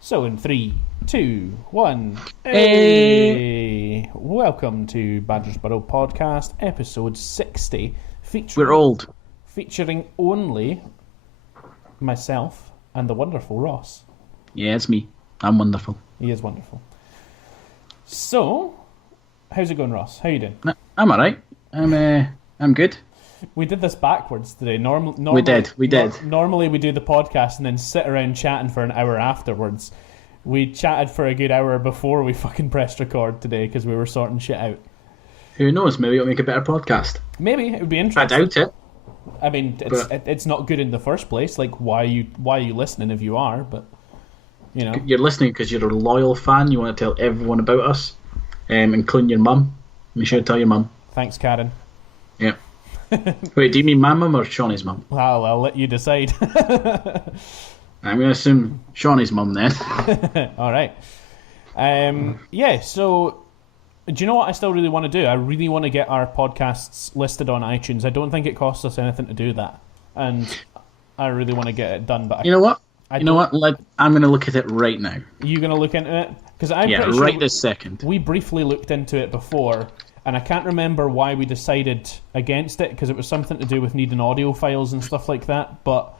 So in 3, 2, 1, hey! Welcome to Badger's Burrow podcast, episode 60. We're old. Featuring only myself and the wonderful Ross. Yeah, it's me. I'm wonderful. He is wonderful. So, how's it going, Ross? How you doing? I'm alright. I'm good. We did this backwards today. We did. Normally we do the podcast and then sit around chatting for an hour afterwards. We chatted for a good hour before we fucking pressed record today because we were sorting shit out. Who knows? Maybe it'll make a better podcast. Maybe it would be interesting. I doubt it. I mean, it's not good in the first place. Like, why are you listening if you are? But you know, you're listening because you're a loyal fan. You want to tell everyone about us, including your mum. Make sure to tell your mum. Thanks, Karen. Yeah. Wait, do you mean my mum or Shawnee's mum? Well, I'll let you decide. I'm going to assume Shawnee's mum then. All right. Yeah, so do you know what I still really want to do? I really want to get our podcasts listed on iTunes. I don't think it costs us anything to do that. And I really want to get it done. But you know what? I'm going to look at it right now. You going to look into it? This second. We briefly looked into it before, and I can't remember why we decided against it, because it was something to do with needing audio files and stuff like that. But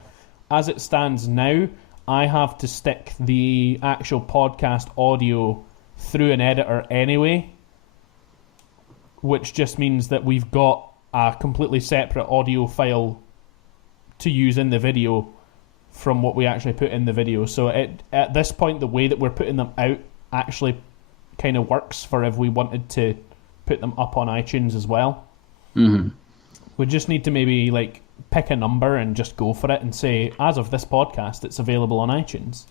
as it stands now, I have to stick the actual podcast audio through an editor anyway, which just means that we've got a completely separate audio file to use in the video from what we actually put in the video. So at this point, the way that we're putting them out actually kind of works for if we wanted to put them up on iTunes as well. Mm-hmm. We just need to maybe pick a number and just go for it and say, as of this podcast, it's available on iTunes.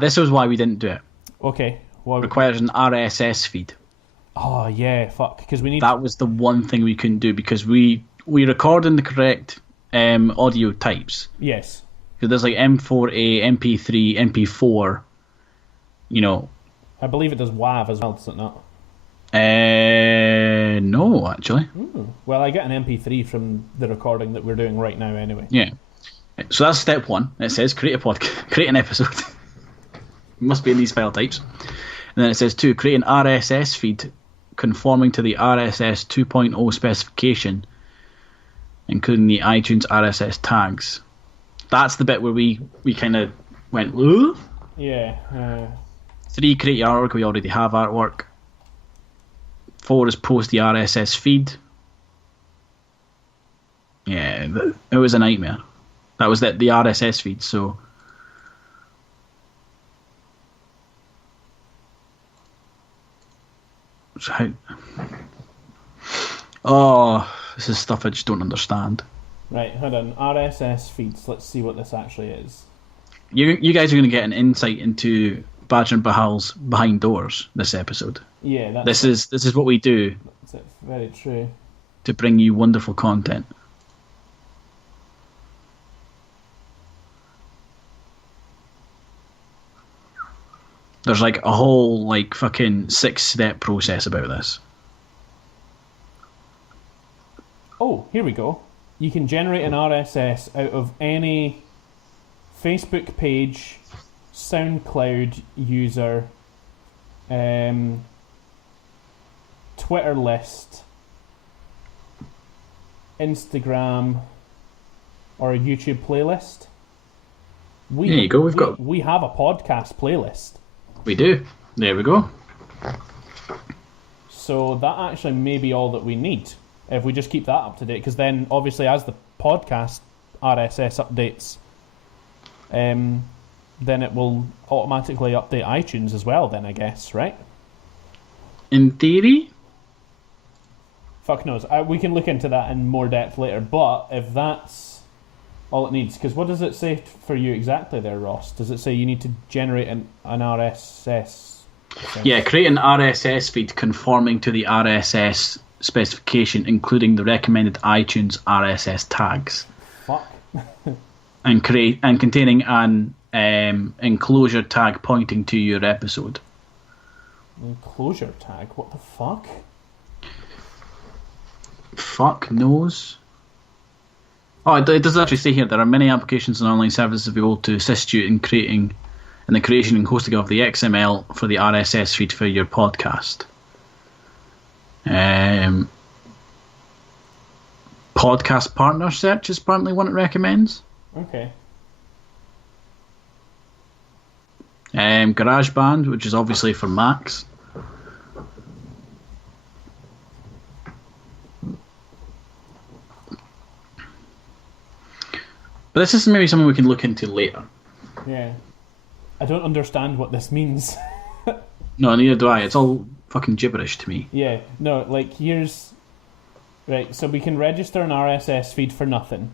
This was why we didn't do it. Okay. Well, it requires an RSS feed. Oh, yeah, fuck. Because we need... That was the one thing we couldn't do, because we record in the correct audio types. Yes. Because there's M4A, MP3, MP4, you know. I believe it does WAV as well, does it not? No, actually. Ooh. Well, I get an MP3 from the recording that we're doing right now anyway. Yeah. So that's step one. It says create an episode. It must be in these file types. And then it says 2, create an RSS feed conforming to the RSS 2.0 specification, including the iTunes RSS tags. That's the bit where we kind of went, ooh? Yeah. 3, create your artwork. We already have artwork. 4 is post the RSS feed. Yeah, it was a nightmare. That was the RSS feed, so... Oh, this is stuff I just don't understand. Right, hold on. RSS feeds. Let's see what this actually is. You guys are going to get an insight into Badger and Bahal's behind doors this episode. Yeah, this is what we do. That's very true. To bring you wonderful content. There's a whole fucking 6-step process about this. Oh, here we go. You can generate an RSS out of any Facebook page, SoundCloud user, Twitter list, Instagram, or a YouTube playlist. There you go. We have a podcast playlist. We do. There we go. So that actually may be all that we need if we just keep that up to date. Because then, obviously, as the podcast RSS updates, then it will automatically update iTunes as well. Then I guess, right? In theory. Fuck knows. We can look into that in more depth later. But if that's all it needs, because what does it say for you exactly there, Ross? Does it say you need to generate an RSS? Yeah, create an RSS feed conforming to the RSS specification, including the recommended iTunes RSS tags. Fuck. and containing an enclosure tag pointing to your episode. Enclosure tag? What the fuck? Fuck knows. Oh, it does actually say here there are many applications and online services available to assist you in the creation and hosting of the XML for the RSS feed for your podcast. Podcast partner search is apparently one it recommends. Okay. GarageBand, which is obviously for Macs. But this is maybe something we can look into later. Yeah. I don't understand what this means. No, neither do I. It's all fucking gibberish to me. Yeah. No, like, here's... Right, so we can register an RSS feed for nothing.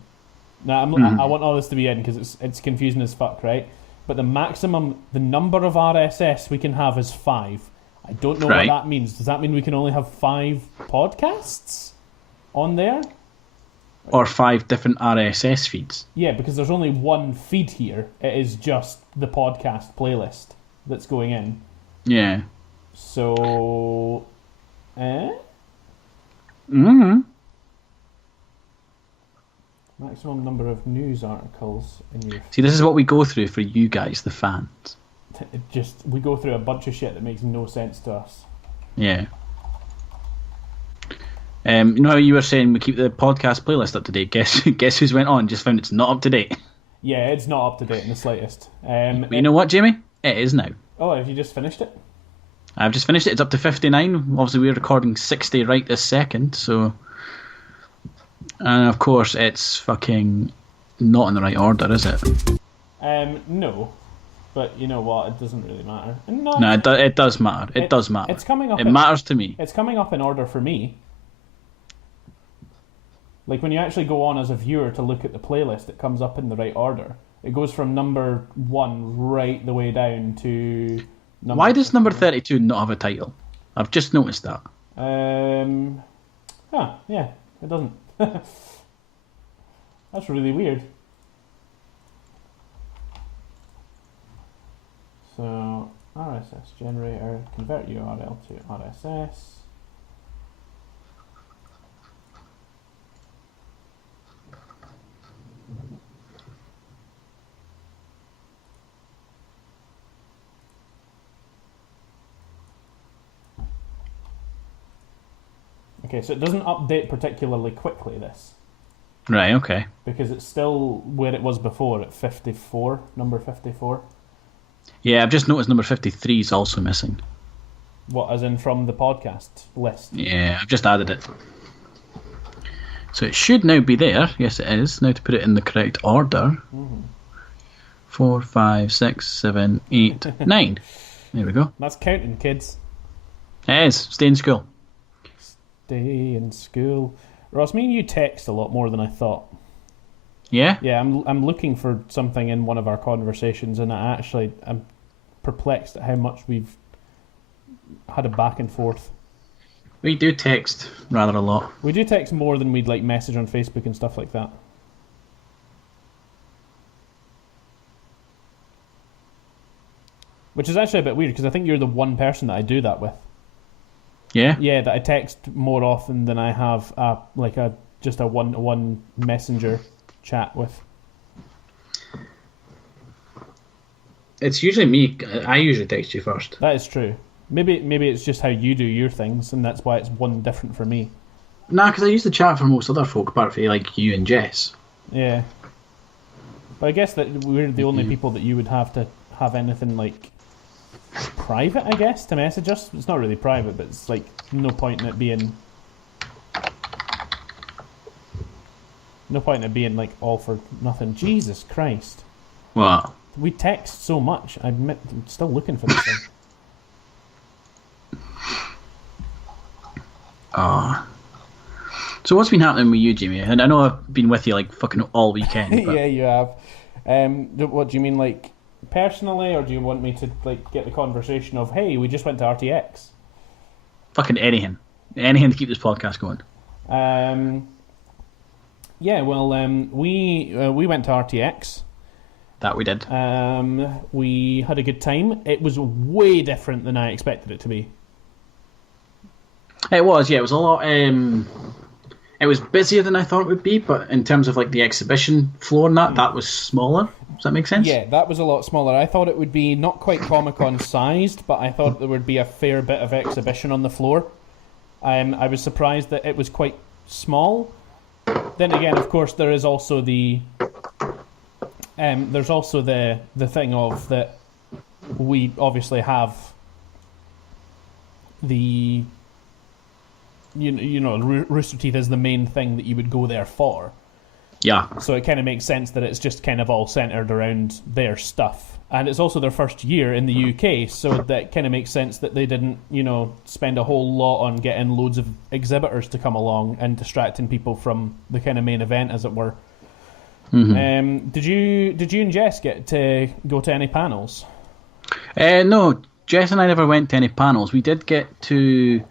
Now, I want all this to be in because it's confusing as fuck, right? But the number of RSS we can have is 5. I don't know what that means. Does that mean we can only have 5 podcasts on there? Or 5 different RSS feeds. Yeah, because there's only one feed here. It is just the podcast playlist that's going in. Yeah. So... Maximum number of news articles in your... See, this is what we go through for you guys, the fans. We go through a bunch of shit that makes no sense to us. Yeah. You know how you were saying we keep the podcast playlist up to date? Guess who's went on? Just found it's not up to date. Yeah, it's not up to date in the slightest. But you know what, Jamie? It is now. Oh, have you just finished it? I've just finished it. It's up to 59. Obviously, we're recording 60 right this second, so... And of course, it's fucking not in the right order, is it? No. But you know what? It doesn't really matter. No, it does matter. It does matter. It's coming up. It matters to me. It's coming up in order for me. Like when you actually go on as a viewer to look at the playlist, it comes up in the right order. It goes from number 1 right the way down to... Why does number 32 not have a title? I've just noticed that. Yeah, it doesn't. That's really weird. So, RSS generator, convert URL to RSS. Okay, so it doesn't update particularly quickly, this. Right, okay. Because it's still where it was before, at 54, number 54. Yeah, I've just noticed number 53 is also missing. What, as in from the podcast list? Yeah, I've just added it. So it should now be there. Yes, it is. Now to put it in the correct order. 4, 5, 6, 7, 8, 9. There we go. That's counting, kids. It is. Stay in school. Stay in school. Ross, me and you text a lot more than I thought. Yeah? Yeah, I'm looking for something in one of our conversations, and I'm perplexed at how much we've had a back and forth. We do text rather a lot. We do text more than we'd like message on Facebook and stuff like that. Which is actually a bit weird, because I think you're the one person that I do that with. Yeah? Yeah, that I text more often than I have just a one-to-one messenger chat with. It's usually me. I usually text you first. That is true. Maybe it's just how you do your things, and that's why it's one different for me. Nah, because I use the chat for most other folk, apart from like you and Jess. Yeah. But I guess that we're the only people that you would have to have anything like private, I guess, to message us. It's not really private, but it's like no point in it being like all for nothing. Jesus Christ. What? We text so much. I'm still looking for this thing. Oh. So what's been happening with you, Jamie? And I know I've been with you like fucking all weekend. But... Yeah, you have. What do you mean, like personally, or do you want me to like get the conversation of, hey, we just went to RTX? Fucking anything to keep this podcast going. Yeah, well, we went to RTX. That we did. We had a good time. It was way different than I expected it to be. It was, yeah. It was a lot. It It was busier than I thought it would be, but in terms of like the exhibition floor and that was smaller. Does that make sense? Yeah, that was a lot smaller. I thought it would be not quite Comic-Con sized, but I thought there would be a fair bit of exhibition on the floor. I was surprised that it was quite small. Then again, of course, there is also the thing of that we obviously have the Rooster Teeth is the main thing that you would go there for. Yeah. So it kind of makes sense that it's just kind of all centered around their stuff. And it's also their first year in the UK, so that kind of makes sense that they didn't, spend a whole lot on getting loads of exhibitors to come along and distracting people from the kind of main event, as it were. Mm-hmm. Did you and Jess get to go to any panels? No, Jess and I never went to any panels. We did get to...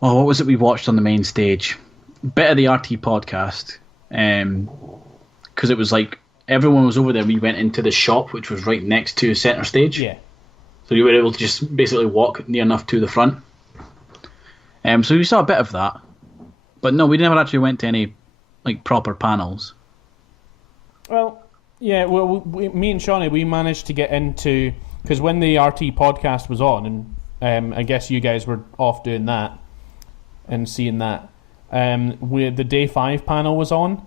Oh, what was it we watched on the main stage? Bit of the RT podcast. Because it was like everyone was over there. We went into the shop, which was right next to center stage. Yeah. So you were able to just basically walk near enough to the front. So we saw a bit of that, but no, we never actually went to any like proper panels. Well, yeah. Well, me and Shawnee, we managed to get into, because when the RT podcast was on, and I guess you guys were off doing that and seeing that. Where the Day 5 panel was on,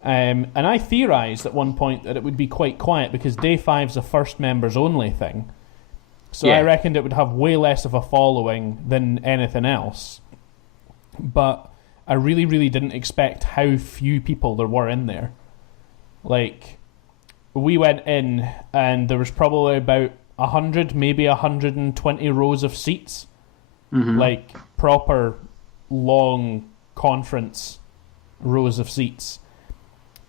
and I theorised at one point that it would be quite quiet because Day 5's a first members only thing, so yeah. I reckoned it would have way less of a following than anything else, but I really, really didn't expect how few people there were in there. Like, we went in and there was probably about 100, maybe 120 rows of seats, like proper long conference rows of seats,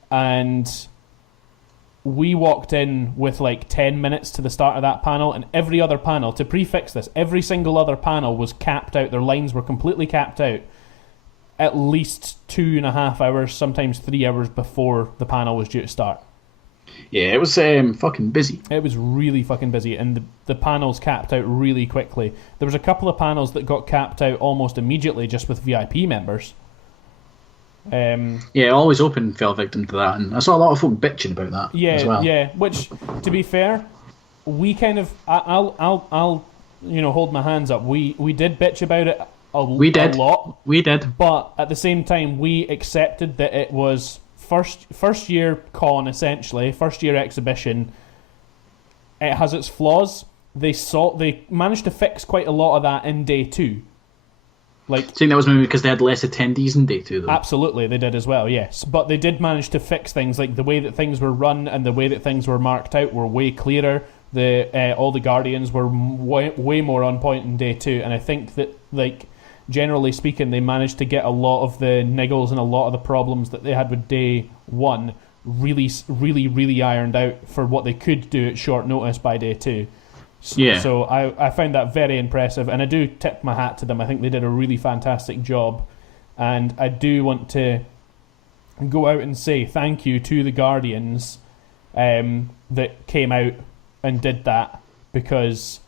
and we walked in with like 10 minutes to the start of that panel, and every other panel, to prefix this, every single other panel was capped out. Their lines were completely capped out at least 2.5 hours, sometimes 3 hours before the panel was due to start. Yeah, it was fucking busy. It was really fucking busy, and the panels capped out really quickly. There was a couple of panels that got capped out almost immediately just with VIP members. Yeah, Always Open fell victim to that, and I saw a lot of folk bitching about that as well. Yeah, which, to be fair, we kind of... I'll hold my hands up. We did bitch about it a lot. We did. But at the same time, we accepted that it was... First year con, essentially, first year exhibition. It has its flaws. They managed to fix quite a lot of that in day 2. Like, I think that was maybe because they had less attendees in day 2, though. Absolutely, they did as well, yes. But they did manage to fix things, like the way that things were run and the way that things were marked out were way clearer. All the Guardians were way more on point in day 2, and I think that, like, generally speaking, they managed to get a lot of the niggles and a lot of the problems that they had with day 1 really, really, really ironed out for what they could do at short notice by day 2. So I found that very impressive, and I do tip my hat to them. I think they did a really fantastic job, and I do want to go out and say thank you to the Guardians that came out and did that, because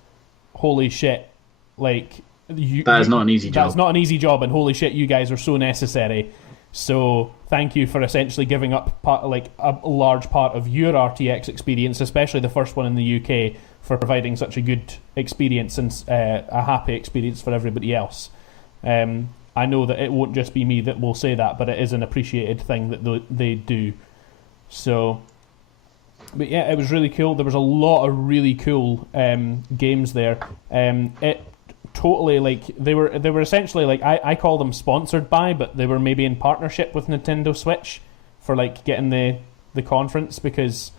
holy shit, like... That is not an easy job. That's not an easy job, and holy shit, you guys are so necessary. So thank you for essentially giving up a large part of your RTX experience, especially the first one in the UK, for providing such a good experience and a happy experience for everybody else. I know that it won't just be me that will say that, but it is an appreciated thing that they do. So, but yeah, it was really cool. There was a lot of really cool games there. It totally, like, they were essentially, like, I call them sponsored by, but they were maybe in partnership with Nintendo Switch for, like, getting the conference, because,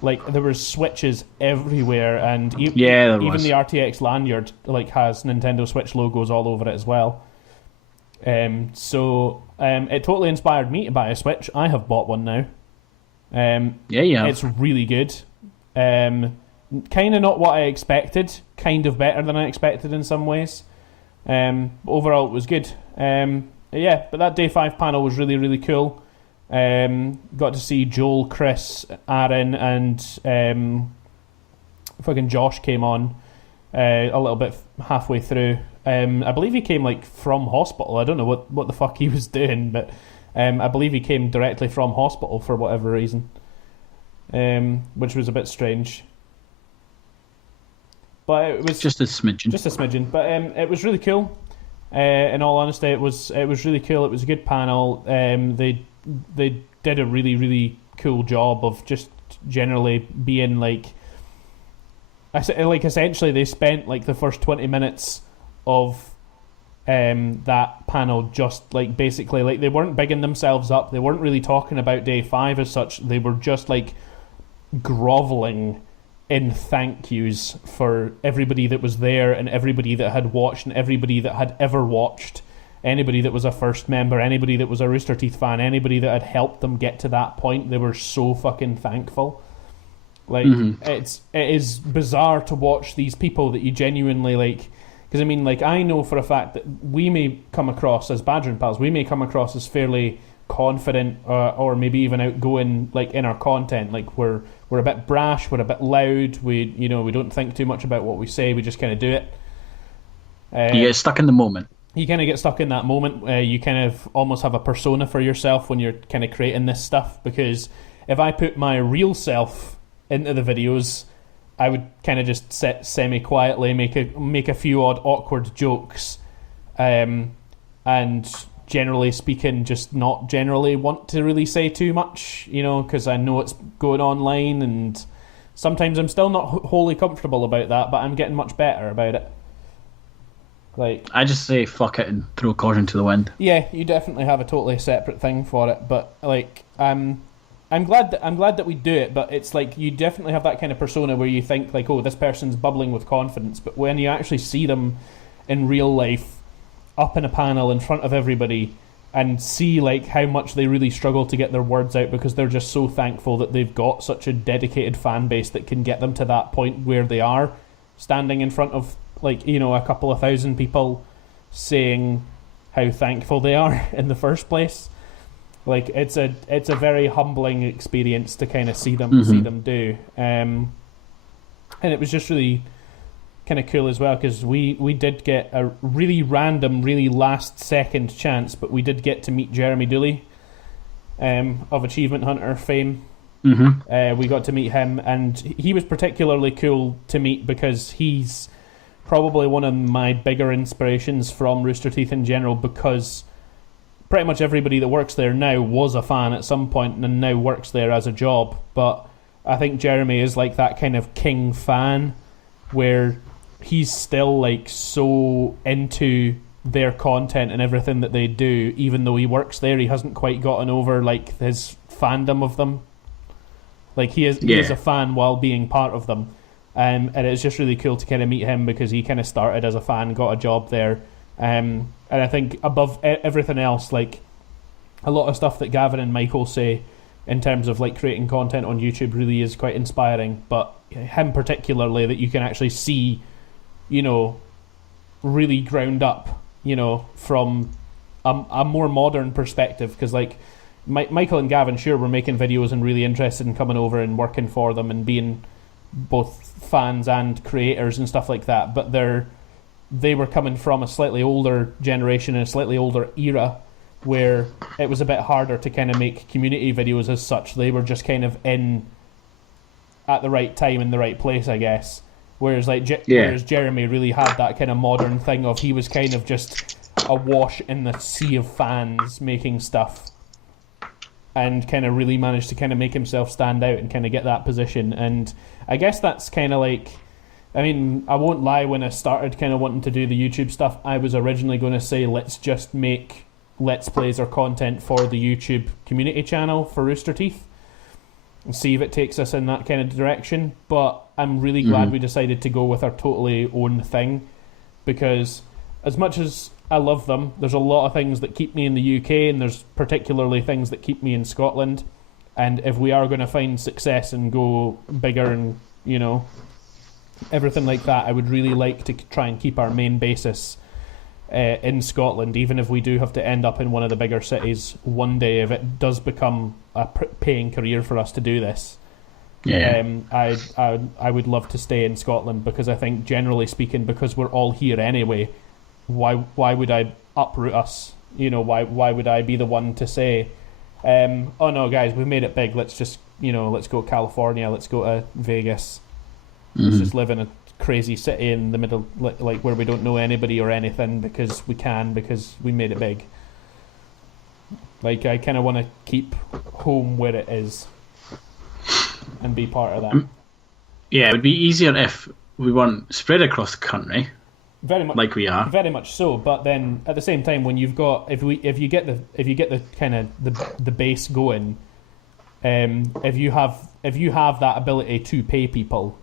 like, there were Switches everywhere, and even the RTX lanyard, like, has Nintendo Switch logos all over it as well. So it totally inspired me to buy a Switch. I have bought one now. It's really good. Kind of not what I expected, kind of better than I expected in some ways. Overall, it was good. But that Day 5 panel was really, really cool. Got to see Joel, Chris, Aaron, and fucking Josh came on a little bit halfway through. I believe he came like from hospital. I don't know what the fuck he was doing, but I believe he came directly from hospital for whatever reason, which was a bit strange. But it was just a smidgen. Just a smidgen. But it was really cool. In all honesty, it was really cool. It was a good panel. They did a really, really cool job of just generally being like essentially they spent like the first 20 minutes of that panel just like basically like they weren't bigging themselves up. They weren't really talking about day 5 as such. They were just like groveling in thank yous for everybody that was there and everybody that had watched and everybody that had ever watched, anybody that was a first member, anybody that was a Rooster Teeth fan, anybody that had helped them get to that point. They were so fucking thankful. Like it is bizarre to watch these people that you genuinely like, because I mean, like, I know for a fact that we may come across as Badger Pals, we may come across as fairly confident or maybe even outgoing, like in our content. Like we're a bit brash, we're a bit loud, we don't think too much about what we say, we just kind of do it. You get stuck in the moment. You kind of get stuck in that moment. You kind of almost have a persona for yourself when you're kind of creating this stuff, because if I put my real self into the videos, I would kind of just sit semi-quietly, make a few odd awkward jokes, and generally speaking, just not generally want to really say too much, because I know it's going online, and sometimes I'm still not wholly comfortable about that, but I'm getting much better about it. Like, I just say fuck it and throw caution to the wind. Yeah, you definitely have a totally separate thing for it, but like I'm glad that we do it, but it's like you definitely have that kind of persona where you think like, oh, this person's bubbling with confidence, but when you actually see them in real life up in a panel in front of everybody and see like how much they really struggle to get their words out because they're just so thankful that they've got such a dedicated fan base that can get them to that point where they are standing in front of like, a couple of thousand people saying how thankful they are in the first place. Like it's a very humbling experience to kind of see them do, and it was just really kind of cool as well, because we did get a really random, really last second chance, but we did get to meet Jeremy Dooley, of Achievement Hunter fame. We got to meet him, and he was particularly cool to meet because he's probably one of my bigger inspirations from Rooster Teeth in general, because pretty much everybody that works there now was a fan at some point and now works there as a job. But I think Jeremy is like that kind of king fan where he's still like so into their content and everything that they do. Even though he works there, he hasn't quite gotten over like his fandom of them. Like he is a fan while being part of them. And it's just really cool to kind of meet him because he kind of started as a fan, got a job there. And I think above everything else, like a lot of stuff that Gavin and Michael say in terms of like creating content on YouTube really is quite inspiring. But him particularly, that you can actually see, really ground up, from a more modern perspective. Because like Michael and Gavin, sure, were making videos and really interested in coming over and working for them and being both fans and creators and stuff like that, but they were coming from a slightly older generation and a slightly older era where it was a bit harder to kind of make community videos as such. They were just kind of in at the right time in the right place, I guess. Whereas like whereas Jeremy really had that kind of modern thing of he was kind of just awash in the sea of fans making stuff, and kind of really managed to kind of make himself stand out and kind of get that position. And I guess that's kind of like, I mean, I won't lie, when I started kind of wanting to do the YouTube stuff, I was originally going to say let's just make Let's Plays or content for the YouTube community channel for Rooster Teeth and see if it takes us in that kind of direction. But I'm really glad we decided to go with our totally own thing, because as much as I love them, there's a lot of things that keep me in the UK, and there's particularly things that keep me in Scotland. And if we are going to find success and go bigger and, everything like that, I would really like to try and keep our main basis in Scotland, even if we do have to end up in one of the bigger cities one day, if it does become a paying career for us to do this. I would love to stay in Scotland, because I think, generally speaking, because we're all here anyway, why would I uproot us? Why would I be the one to say, oh no, guys, we've made it big. Let's just let's go to California. Let's go to Vegas. Let's just live in a crazy city in the middle, like where we don't know anybody or anything because we made it big. Like, I kind of want to keep home where it is and be part of that. Yeah, it would be easier if we weren't spread across the country. Very much, like we are. Very much so. But then at the same time, when you've got if you get the kind of the base going, if you have that ability to pay people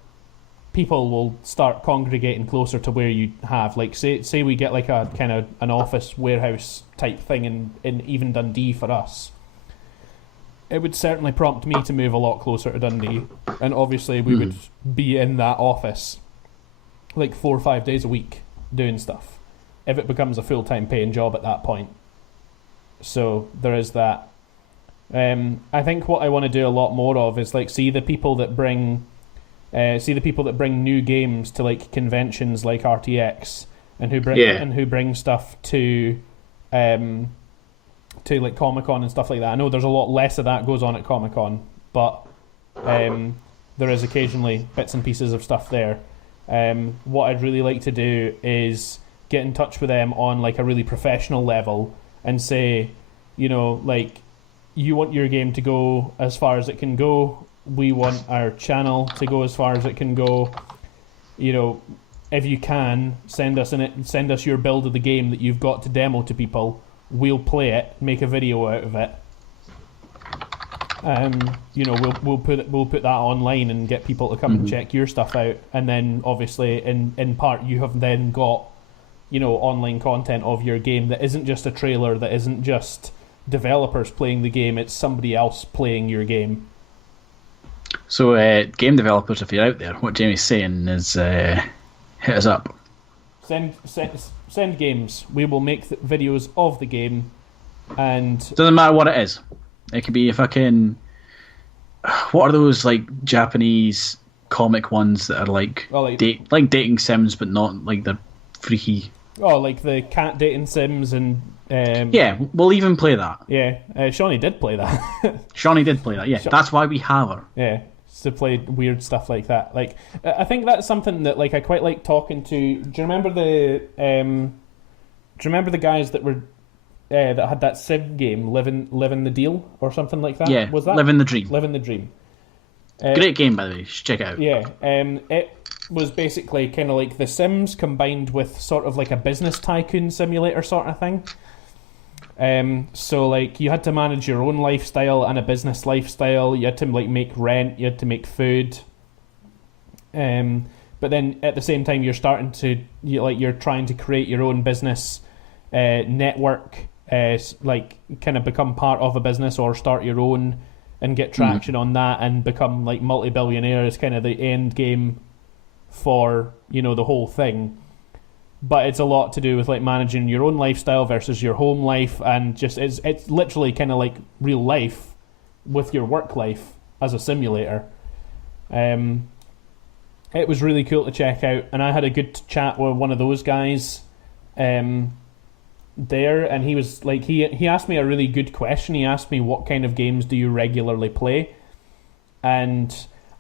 will start congregating closer to where you have. Like, say we get like a kind of an office warehouse type thing in even Dundee for us. It would certainly prompt me to move a lot closer to Dundee, and obviously we would be in that office like 4 or 5 days a week doing stuff if it becomes a full-time paying job at that point. So there is that. I think what I want to do a lot more of is like see the people that bring new games to like conventions like RTX and who bring stuff to like Comic-Con and stuff like that. I know there's a lot less of that goes on at Comic-Con, but there is occasionally bits and pieces of stuff there. What I'd really like to do is get in touch with them on like a really professional level and say, like, you want your game to go as far as it can go. We want our channel to go as far as it can go. If you can, send us your build of the game that you've got to demo to people. We'll play it, make a video out of it. We'll put that online and get people to come and check your stuff out. And then obviously in part you have then got online content of your game that isn't just a trailer, that isn't just developers playing the game, it's somebody else playing your game. So, game developers, if you're out there, what Jamie's saying is hit us up. Send games. We will make videos of the game, and doesn't matter what it is. It could be fucking. What are those like Japanese comic ones that are like like dating sims, but not like they're freaky? Oh, like the cat dating sims and. Yeah, we'll even play that. Yeah, Shawnee did play that. Shawnee did play that. Yeah, that's why we have her. Yeah, to play weird stuff like that. Like, I think that's something that like I quite like talking to. Do you remember the guys that were that had that Civ game, Living the Deal or something like that? Yeah, was that Living the Dream? Living the Dream. Great game, by the way. You should check it out. Yeah, it was basically kind of like The Sims combined with sort of like a business tycoon simulator sort of thing. So like you had to manage your own lifestyle and a business lifestyle. You had to like make rent. You had to make food. But then at the same time, you're starting to you're trying to create your own business network. Like kind of become part of a business or start your own and get traction on that and become like multi-billionaire is kind of the end game for the whole thing. But it's a lot to do with like managing your own lifestyle versus your home life, and just it's literally kind of like real life with your work life as a simulator. It was really cool to check out, and I had a good chat with one of those guys there, and he was like he asked me a really good question. He asked me, what kind of games do you regularly play? And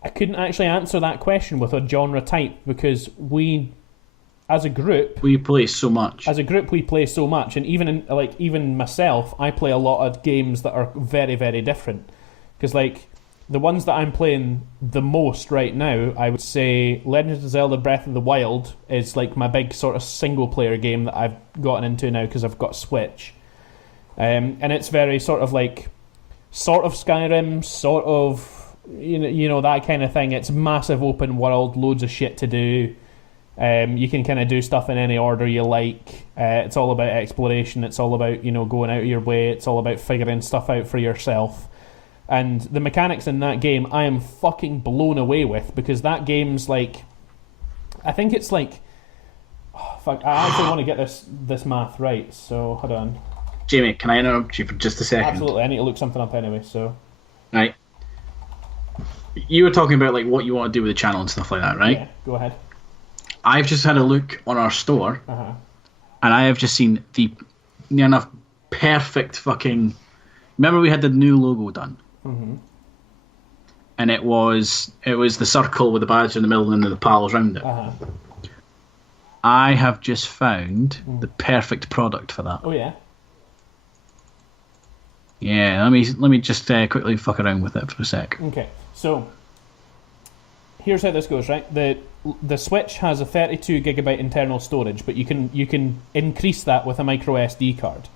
I couldn't actually answer that question with a genre type because as a group, we play so much. We play so much, and even myself, I play a lot of games that are very, very different. Because like the ones that I'm playing the most right now, I would say Legend of Zelda: Breath of the Wild is like my big sort of single player game that I've gotten into now because I've got Switch, and it's very sort of Skyrim, sort of that kind of thing. It's massive open world, loads of shit to do. You can kind of do stuff in any order you like. It's all about exploration. It's all about going out of your way. It's all about figuring stuff out for yourself. And the mechanics in that game, I am fucking blown away with, because that game's like, I think it's like, fuck. I actually want to get this math right. So hold on. Jamie, can I interrupt you for just a second? Absolutely. I need to look something up anyway. So. Right. You were talking about like what you want to do with the channel and stuff like that, right? Yeah. Go ahead. I've just had a look on our store, and I have just seen the near enough perfect fucking. Remember, we had the new logo done, and it was the circle with the badge in the middle and the pals around it. I have just found the perfect product for that. Oh yeah. Yeah, let me just quickly fuck around with it for a sec. Okay, so here's how this goes, right? The Switch has a 32 gigabyte internal storage, but you can increase that with a micro SD card.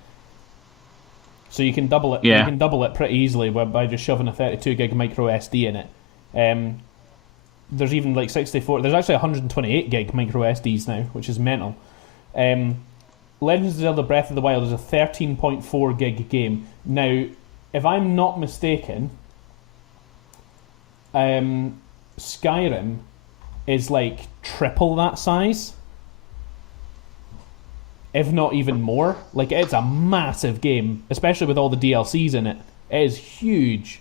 So you can double it. Yeah. You can double it pretty easily by just shoving a 32 gig micro SD in it. There's even like 64. There's actually 128 gig micro SDs now, which is mental. Legends of Zelda Breath of the Wild is a 13.4 gig game. Now, if I'm not mistaken, Skyrim is like triple that size, if not even more. Like, it's a massive game, especially with all the DLCs in it. It is huge.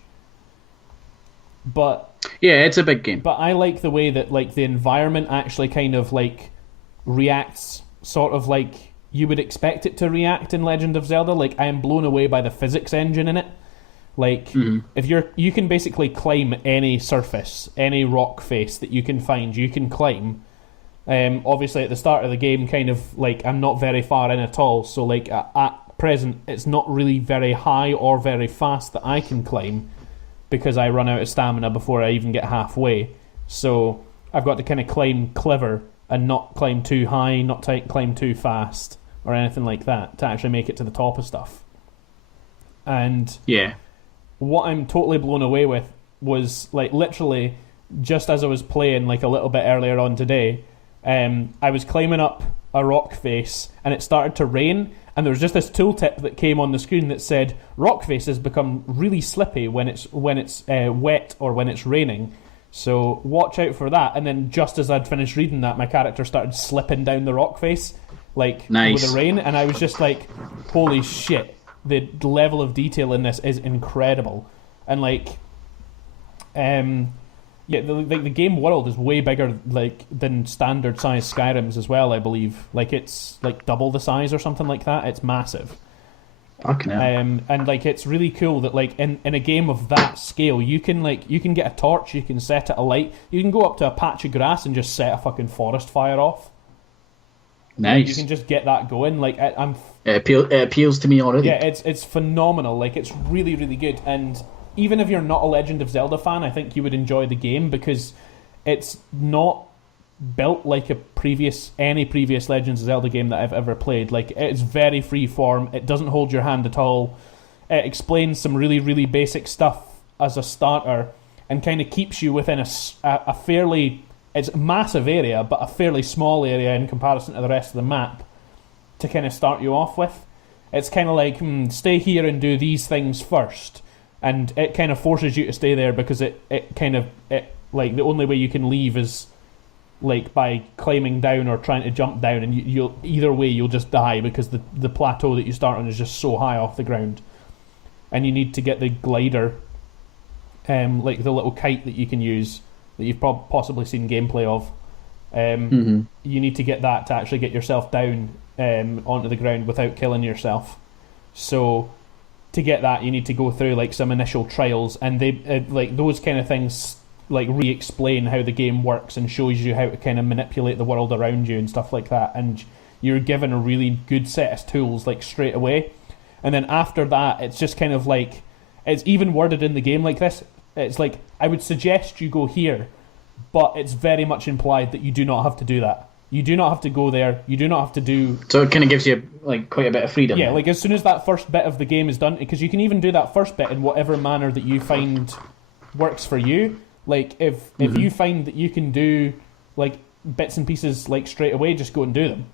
But yeah, it's a big game. But I like the way that like the environment actually kind of like reacts sort of like you would expect it to react in Legend of Zelda. Like, I am blown away by the physics engine in it. Like, if you can basically climb any surface, any rock face that you can find, you can climb. Obviously, at the start of the game, kind of like I'm not very far in at all. So, like at present, it's not really very high or very fast that I can climb because I run out of stamina before I even get halfway. So I've got to kind of climb clever and not climb too high, not climb too fast or anything like that to actually make it to the top of stuff. And yeah, what I'm totally blown away with was like literally just as I was playing like a little bit earlier on today, I was climbing up a rock face and it started to rain, and there was just this tooltip that came on the screen that said rock faces become really slippy when it's wet or when it's raining. So watch out for that. And then just as I'd finished reading that, my character started slipping down the rock face, like nice. With the rain, and I was just like, holy shit, the level of detail in this is incredible. And like, yeah, the game world is way bigger like than standard size Skyrim's as well, I believe. Like, it's like double the size or something like that. It's massive. Fucking hell. And like, it's really cool that like in a game of that scale, you can get a torch, you can set it alight, you can go up to a patch of grass and just set a fucking forest fire off. Nice. You can just get that going. Like, it appeals to me already. Yeah, it's phenomenal. Like, it's really, really good. And even if you're not a Legend of Zelda fan, I think you would enjoy the game because it's not built like any previous Legends of Zelda game that I've ever played. Like, it's very free form. It doesn't hold your hand at all. It explains some really, really basic stuff as a starter and kind of keeps you within a fairly... It's a massive area, but a fairly small area in comparison to the rest of the map to kind of start you off with. It's kind of like, stay here and do these things first. And it kind of forces you to stay there because it like the only way you can leave is like by climbing down or trying to jump down, and you'll either way you'll just die because the plateau that you start on is just so high off the ground. And you need to get the glider, like the little kite that you can use that you've possibly seen gameplay of. You need to get that to actually get yourself down onto the ground without killing yourself. So to get that, you need to go through like some initial trials, and they like those kind of things like re-explain how the game works and shows you how to kind of manipulate the world around you and stuff like that. And you're given a really good set of tools like straight away. And then after that, it's just kind of like, it's even worded in the game like this. It's like, I would suggest you go here, but it's very much implied that you do not have to do that. You do not have to go there. You do not have to do... So it kind of gives you like quite a bit of freedom. Yeah, like as soon as that first bit of the game is done, because you can even do that first bit in whatever manner that you find works for you. Like if you find that you can do like bits and pieces like straight away, just go and do them.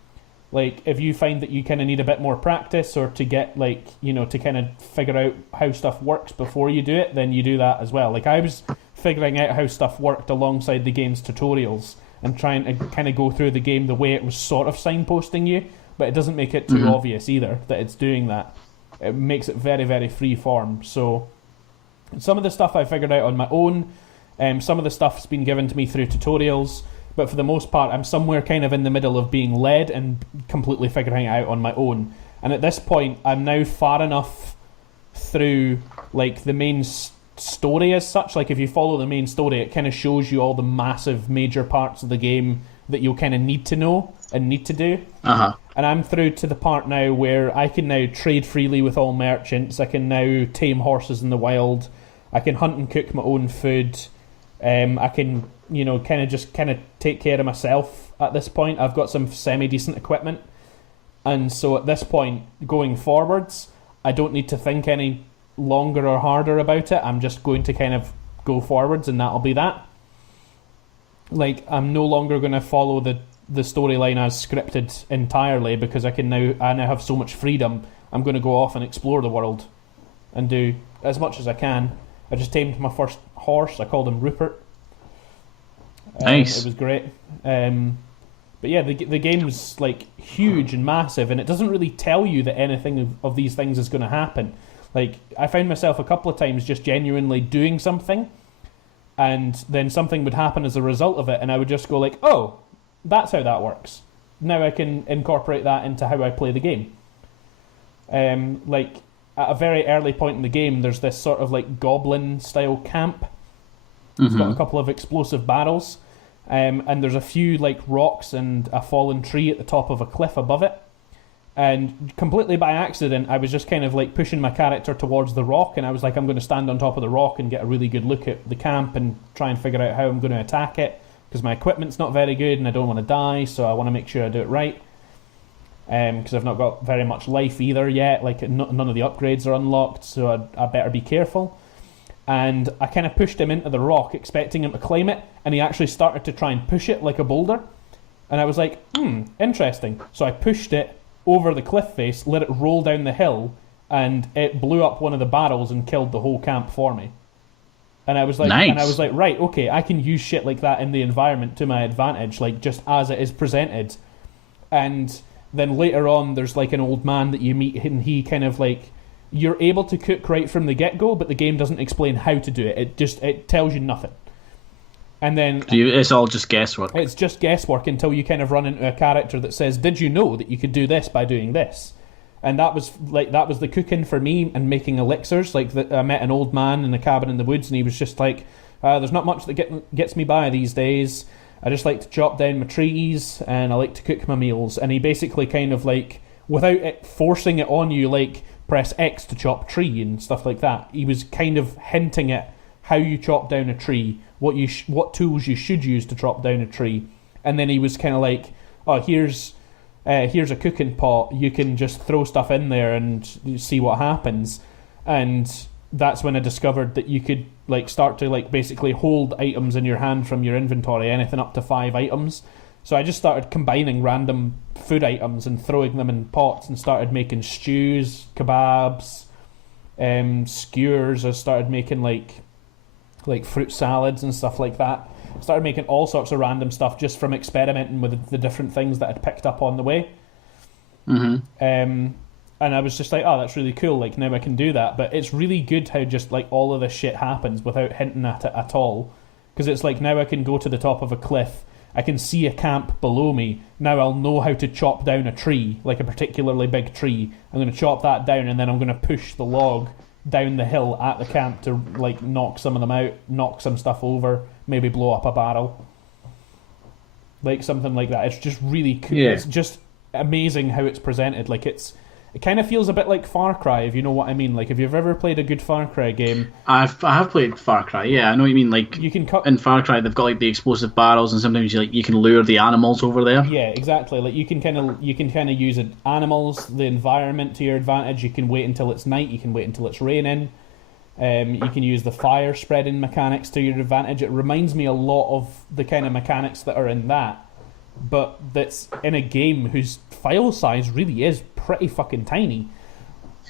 Like if you find that you kind of need a bit more practice or to get like, you know, to kind of figure out how stuff works before you do it, then you do that as well. Like I was figuring out how stuff worked alongside the game's tutorials and trying to kind of go through the game the way it was sort of signposting you, but it doesn't make it too obvious either that it's doing that. It makes it very, very free form. So some of the stuff I figured out on my own, some of the stuff's been given to me through tutorials, But for the most part, I'm somewhere kind of in the middle of being led and completely figuring it out on my own. And at this point, I'm now far enough through like the main story as such. Like if you follow the main story, it kind of shows you all the massive major parts of the game that you'll kind of need to know and need to do. And I'm through to the part now where I can now trade freely with all merchants. I can now tame horses in the wild. I can hunt and cook my own food. I can, kind of take care of myself at this point. I've got some semi-decent equipment. And so at this point, going forwards, I don't need to think any longer or harder about it. I'm just going to kind of go forwards, and that'll be that. Like, I'm no longer going to follow the storyline as scripted entirely, because I now have so much freedom. I'm going to go off and explore the world and do as much as I can. I just tamed my first horse. I called him Rupert. Nice. It was great. But yeah, the game's like huge and massive, and it doesn't really tell you that anything of these things is going to happen. Like, I found myself a couple of times just genuinely doing something, and then something would happen as a result of it, and I would just go like, oh, that's how that works. Now I can incorporate that into how I play the game. Like, at a very early point in the game, there's this sort of like goblin-style camp. It's got a couple of explosive barrels, and there's a few like rocks and a fallen tree at the top of a cliff above it. And completely by accident, I was just kind of like pushing my character towards the rock, and I was like, I'm going to stand on top of the rock and get a really good look at the camp and try and figure out how I'm going to attack it, because my equipment's not very good and I don't want to die, so I want to make sure I do it right. Because I've not got very much life either yet, like none of the upgrades are unlocked, so I better be careful. And I kind of pushed him into the rock, expecting him to climb it, and he actually started to try and push it like a boulder. And I was like, interesting. So I pushed it over the cliff face, let it roll down the hill, and it blew up one of the barrels and killed the whole camp for me. And I was like, nice. Right, okay, I can use shit like that in the environment to my advantage, like just as it is presented. And then later on, there's like an old man that you meet, and he kind of like, you're able to cook right from the get-go, but the game doesn't explain how to do it. It tells you nothing. And then it's all just guesswork. It's just guesswork until you kind of run into a character that says, did you know that you could do this by doing this? And that was the cooking for me and making elixirs. Like, I met an old man in a cabin in the woods, and he was just like, there's not much that gets me by these days. I just like to chop down my trees, and I like to cook my meals. And he basically kind of like, without it forcing it on you, like, press X to chop tree and stuff like that, he was kind of hinting at how you chop down a tree, what tools you should use to chop down a tree. And then he was kind of like, oh, here's a cooking pot, you can just throw stuff in there and see what happens. And that's when I discovered that you could like start to like basically hold items in your hand from your inventory, anything up to 5 items. So I just started combining random food items and throwing them in pots, and started making stews, kebabs, skewers. I started making like fruit salads and stuff like that. I started making all sorts of random stuff just from experimenting with the different things that I'd picked up on the way. And I was just like, oh, that's really cool. Like, now I can do that. But it's really good how just like all of this shit happens without hinting at it at all. Because it's like, now I can go to the top of a cliff. I can see a camp below me. Now I'll know how to chop down a tree, like a particularly big tree. I'm going to chop that down, and then I'm going to push the log down the hill at the camp to like knock some of them out, knock some stuff over, maybe blow up a barrel, like something like that. It's just really cool. Yeah. It's just amazing how it's presented. Like, it kind of feels a bit like Far Cry, if you know what I mean. Like, if you've ever played a good Far Cry game, I have played Far Cry. Yeah, I know what you mean. Like, you can cut in Far Cry, they've got like the explosive barrels, and sometimes you can lure the animals over there. Yeah, exactly. Like, you can kind of use animals, the environment to your advantage. You can wait until it's night. You can wait until it's raining. You can use the fire spreading mechanics to your advantage. It reminds me a lot of the kind of mechanics that are in that, but that's in a game whose file size really is pretty fucking tiny.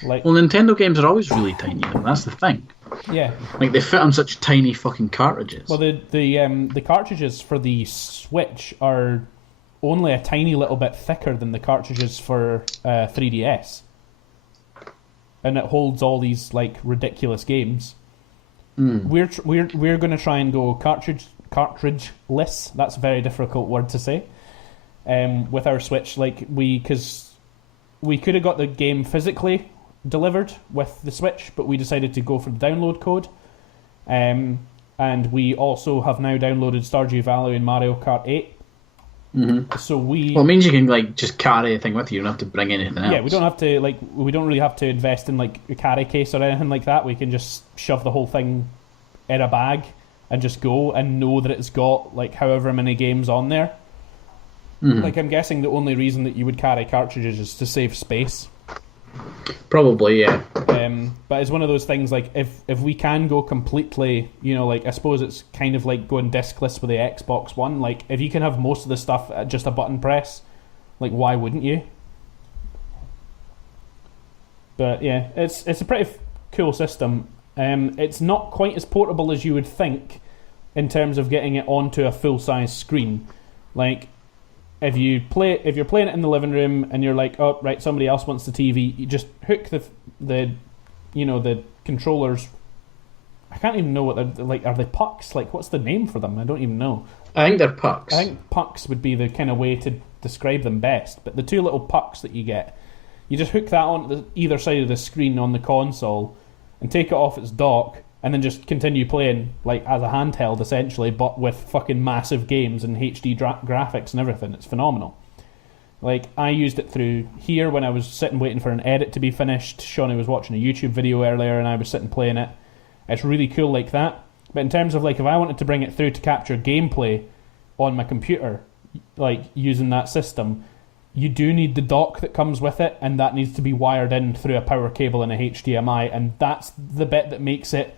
Like, well, Nintendo games are always really tiny, though. That's the thing. Yeah, like they fit on such tiny fucking cartridges. Well, the cartridges for the Switch are only a tiny little bit thicker than the cartridges for 3DS, and it holds all these like ridiculous games. We're going to try and go cartridgeless. That's a very difficult word to say. With our Switch, because we could have got the game physically delivered with the Switch, but we decided to go for the download code. And we also have now downloaded Stardew Valley and Mario Kart 8. Mm-hmm. So it means you can just carry a thing with you. You don't have to bring anything else. Yeah, we don't have to we don't really have to invest in a carry case or anything like that. We can just shove the whole thing in a bag and just go and know that it's got however many games on there. Mm-hmm. I'm guessing the only reason that you would carry cartridges is to save space. Probably, yeah. But it's one of those things, if we can go completely, I suppose it's kind of like going discless with the Xbox One. If you can have most of the stuff at just a button press, why wouldn't you? But yeah, it's a pretty cool system. It's not quite as portable as you would think in terms of getting it onto a full-size screen. If you're playing it in the living room and you're like, oh right, somebody else wants the TV, you just hook the controllers. I can't even know what they're like. Are they pucks? What's the name for them? I don't even know. I think they're pucks. I think pucks would be the kind of way to describe them best. But the two little pucks that you get, you just hook that on either side of the screen on the console and take it off its dock, and then just continue playing as a handheld essentially, but with fucking massive games and HD graphics and everything. It's phenomenal. I used it through here when I was sitting waiting for an edit to be finished. Shawnee was watching a YouTube video earlier and I was sitting playing it. It's really cool like that. But in terms of if I wanted to bring it through to capture gameplay on my computer, using that system, you do need the dock that comes with it, and that needs to be wired in through a power cable and a HDMI, and that's the bit that makes it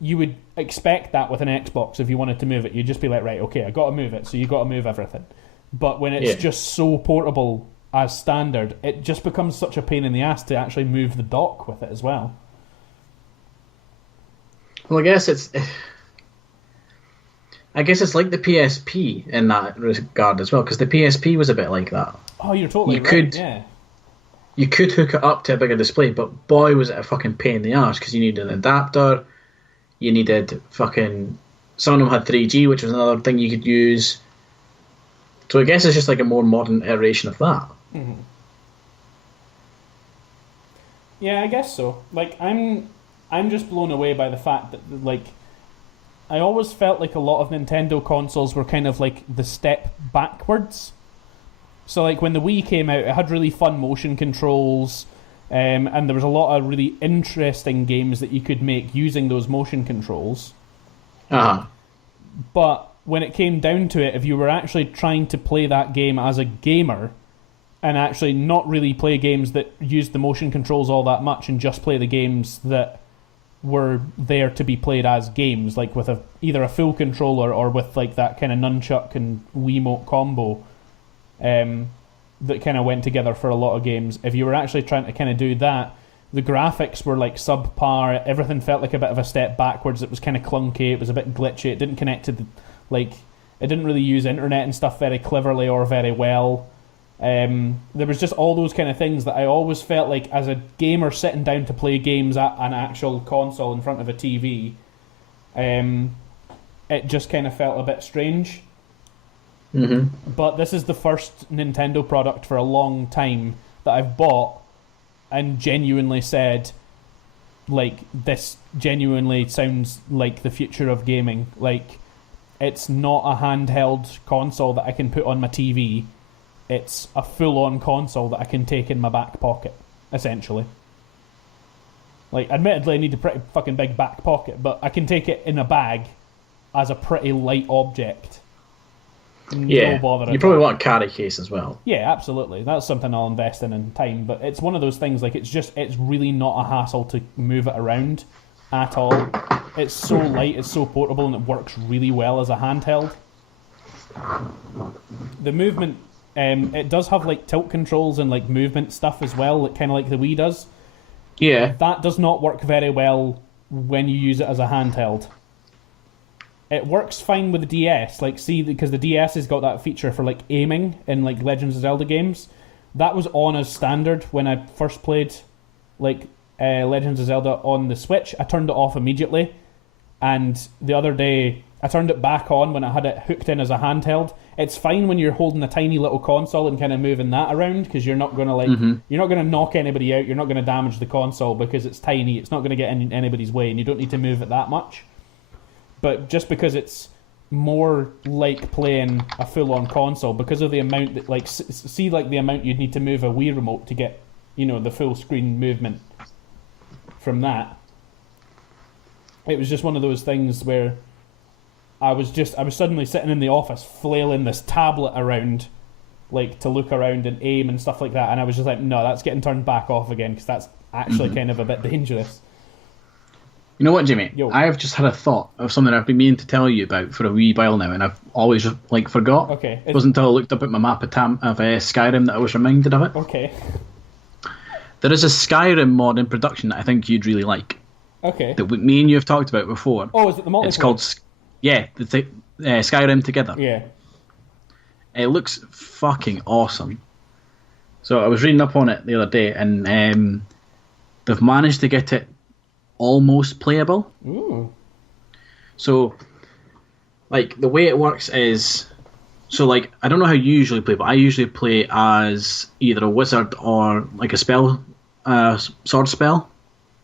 you would expect that with an Xbox. If you wanted to move it, you'd just be like, right, okay, I got to move it, so you got to move everything. But when it's just so portable as standard, it just becomes such a pain in the ass to actually move the dock with it as well. Well, I guess it's like the PSP in that regard as well, because the PSP was a bit like that. Oh, you're totally right. Yeah. You could hook it up to a bigger display, but boy, was it a fucking pain in the arse, because you needed an adapter, you needed fucking... Some of them had 3G, which was another thing you could use. So I guess it's just a more modern iteration of that. Mm-hmm. Yeah, I guess so. I'm just blown away by the fact that, I always felt like a lot of Nintendo consoles were kind of the step backwards. So when the Wii came out, it had really fun motion controls, and there was a lot of really interesting games that you could make using those motion controls. Uh-huh. But when it came down to it, if you were actually trying to play that game as a gamer and actually not really play games that used the motion controls all that much and just play the games that were there to be played as games, with either a full controller or with that kind of nunchuck and Wiimote combo, that kind of went together for a lot of games. If you were actually trying to kind of do that, the graphics were subpar. Everything felt like a bit of a step backwards. It was kind of clunky. It was a bit glitchy. It didn't connect to the, it didn't really use internet and stuff very cleverly or very well. There was just all those kind of things that I always felt like, as a gamer sitting down to play games at an actual console in front of a TV, it just kind of felt a bit strange. Mm-hmm. But this is the first Nintendo product for a long time that I've bought and genuinely said, this genuinely sounds like the future of gaming. It's not a handheld console that I can put on my TV. It's a full-on console that I can take in my back pocket, essentially. Admittedly, I need a pretty fucking big back pocket, but I can take it in a bag as a pretty light object. No bother. You probably want a carry case as well. Yeah, absolutely. That's something I'll invest in time, but it's one of those things, it's really not a hassle to move it around at all. It's so light, it's so portable, and it works really well as a handheld. The movement... it does have tilt controls and movement stuff as well, kind of like the Wii does. Yeah. That does not work very well when you use it as a handheld. It works fine with the DS, because the DS has got that feature for aiming in Legends of Zelda games. That was on as standard when I first played Legends of Zelda on the Switch. I turned it off immediately, And the other day, I turned it back on when I had it hooked in as a handheld. It's fine when you're holding a tiny little console and kind of moving that around, because you're not going to you're not going to knock anybody out. You're not going to damage the console because it's tiny. It's not going to get in anybody's way, and you don't need to move it that much. But just because it's more like playing a full-on console, because of the amount that see the amount you'd need to move a Wii remote to get the full screen movement from that. It was just one of those things where I was suddenly sitting in the office flailing this tablet around, to look around and aim and stuff like that, and I was just like, no, that's getting turned back off again, because that's actually kind of a bit dangerous. You know what, Jimmy? Yo. I have just had a thought of something I've been meaning to tell you about for a wee while now, and I've always just forgot. Okay. It wasn't until I looked up at my map of Skyrim that I was reminded of it. Okay. There is a Skyrim mod in production that I think you'd really like. Okay. That me and you have talked about before. Oh, is it the multiplayer? It's called Skyrim Together. Yeah. It looks fucking awesome. So I was reading up on it the other day, and they've managed to get it almost playable. Ooh. So, the way it works is, I don't know how you usually play, but I usually play as either a wizard or a spell, sword spell.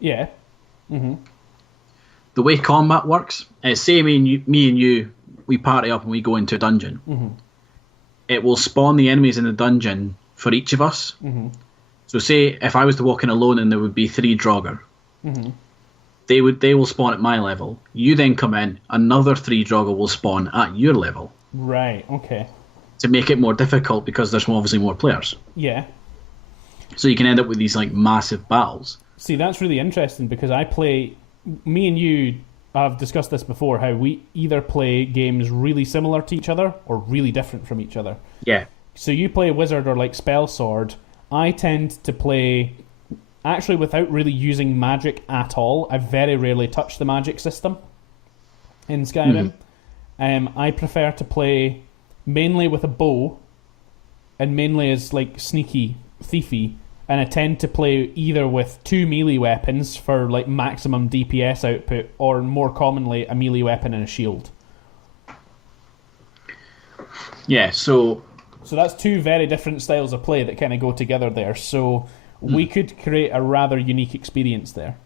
Yeah. Mm-hmm. The way combat works is, say me and you, we party up and we go into a dungeon. Mm-hmm. It will spawn the enemies in the dungeon for each of us. Mm-hmm. So say if I was to walk in alone and there would be 3 Draugr, they will spawn at my level. You then come in, another 3 Draugr will spawn at your level. Right, okay. To make it more difficult, because there's obviously more players. Yeah. So you can end up with these massive battles. See, that's really interesting, because me and you have discussed this before, how we either play games really similar to each other or really different from each other. Yeah. So you play wizard or spell sword. I tend to play, actually without really using magic at all. I very rarely touch the magic system in Skyrim. I prefer to play mainly with a bow, and mainly as sneaky, thiefy, and I tend to play either with 2 melee weapons for maximum DPS output, or more commonly a melee weapon and a shield. Yeah, so that's 2 very different styles of play that kind of go together there. So we could create a rather unique experience there.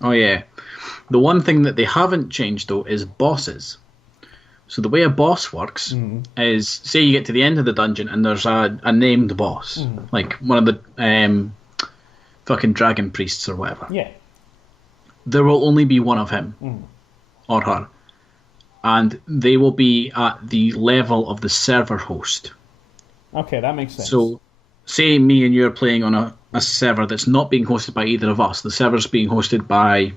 Oh yeah. The one thing that they haven't changed though is bosses. So the way a boss works is, say you get to the end of the dungeon and there's a named boss, one of the fucking dragon priests or whatever. Yeah. There will only be one of him or her, and they will be at the level of the server host. Okay, that makes sense. So, say me and you are playing on a server that's not being hosted by either of us. The server's being hosted by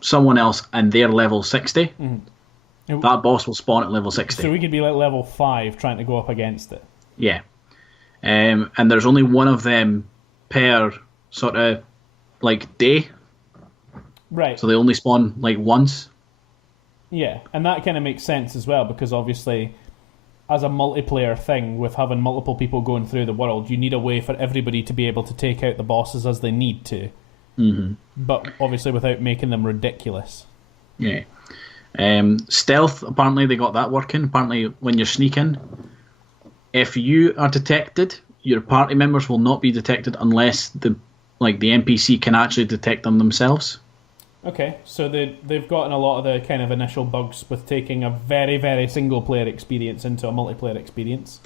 someone else, and they're level 60. That boss will spawn at level 60. So we could be level 5 trying to go up against it. Yeah. And there's only one of them per sort of day. Right. So they only spawn once. Yeah, and that kind of makes sense as well, because obviously, as a multiplayer thing, with having multiple people going through the world, you need a way for everybody to be able to take out the bosses as they need to. But obviously without making them ridiculous. Yeah. Stealth, apparently they got that working. Apparently when you're sneaking, if you are detected, your party members will not be detected unless the NPC can actually detect them themselves. Okay, so they've gotten a lot of the kind of initial bugs with taking a very, very single player experience into a multiplayer experience.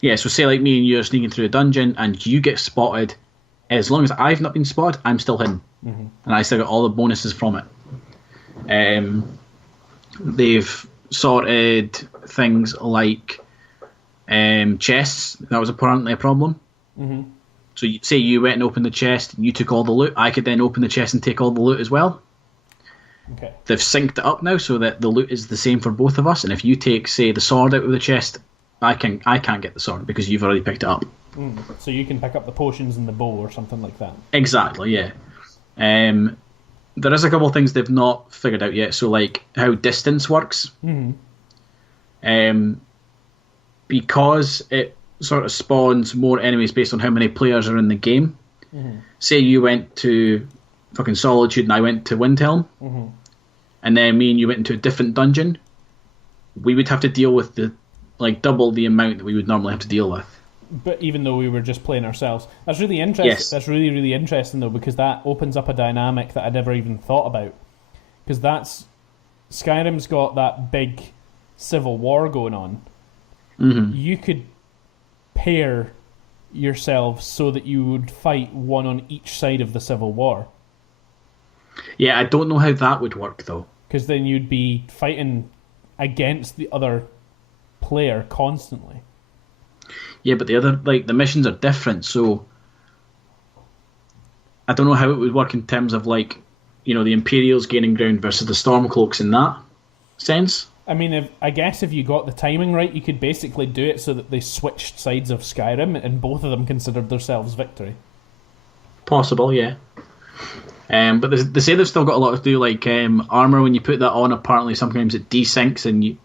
Yeah, so say me and you are sneaking through a dungeon and you get spotted, as long as I've not been spotted, I'm still hidden. And I still got all the bonuses from it. They've sorted things like chests. That was apparently a problem. So say you went and opened the chest and you took all the loot, I could then open the chest and take all the loot as well. Okay. They've synced it up now so that the loot is the same for both of us, and if you take, say, the sword out of the chest, I can't get the sword because you've already picked it up. So you can pick up the potions and the bow or something like that. Exactly, yeah. There is a couple of things they've not figured out yet, so how distance works. Because it sort of spawns more enemies based on how many players are in the game. Say you went to fucking Solitude and I went to Windhelm. and then me and you went into a different dungeon, we would have to deal with double the amount that we would normally have to deal with. But even though we were just playing ourselves, that's really interesting. Yes. That's really, really interesting though, because that opens up a dynamic that I never even thought about. Because Skyrim's got that big civil war going on. Mm-hmm. You could pair yourselves so that you would fight one on each side of the civil war. Yeah, I don't know how that would work though. Because then you'd be fighting against the other player constantly. Yeah, but the missions are different, so I don't know how it would work in terms of the Imperials gaining ground versus the Stormcloaks in that sense. I mean, I guess if you got the timing right, you could basically do it so that they switched sides of Skyrim and both of them considered themselves victory. Possible, yeah. But they say they've still got a lot to do, armor. When you put that on, apparently sometimes it desyncs, and you,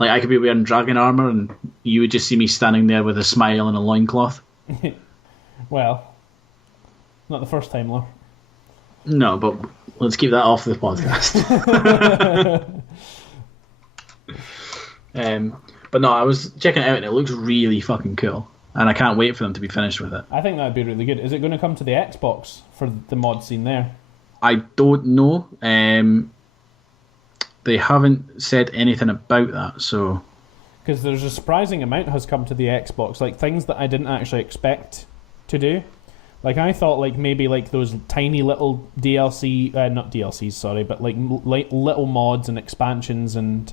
I could be wearing dragon armor, and you would just see me standing there with a smile and a loincloth. Well, not the first time, though. No, but let's keep that off the podcast. But no, I was checking it out, and it looks really fucking cool, and I can't wait for them to be finished with it. I think that'd be really good. Is it going to come to the Xbox for the mod scene there? I don't know. They haven't said anything about that, so... Because there's a surprising amount has come to the Xbox, things that I didn't actually expect to do. I thought maybe those tiny little DLC, not DLCs, sorry, but little mods and expansions and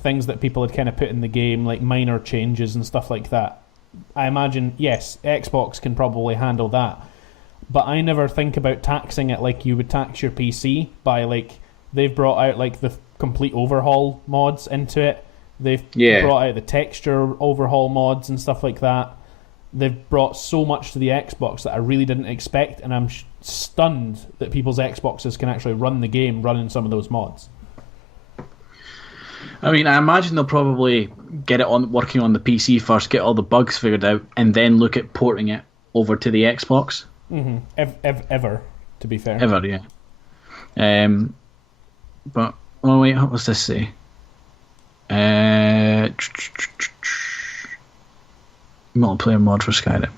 things that people had kind of put in the game, minor changes and stuff like that. I imagine, yes, Xbox can probably handle that, but I never think about taxing it like you would tax your PC by they've brought out the complete overhaul mods into it. They've brought out the texture overhaul mods and stuff like that. They've brought so much to the Xbox that I really didn't expect, and I'm stunned that people's Xboxes can actually run the game running some of those mods. I mean, I imagine they'll probably get it on working on the PC first, get all the bugs figured out, and then look at porting it over to the Xbox. Mm-hmm. Ever, to be fair. Ever, yeah. But, oh wait, what was this say? Multiplayer mod for Skyrim.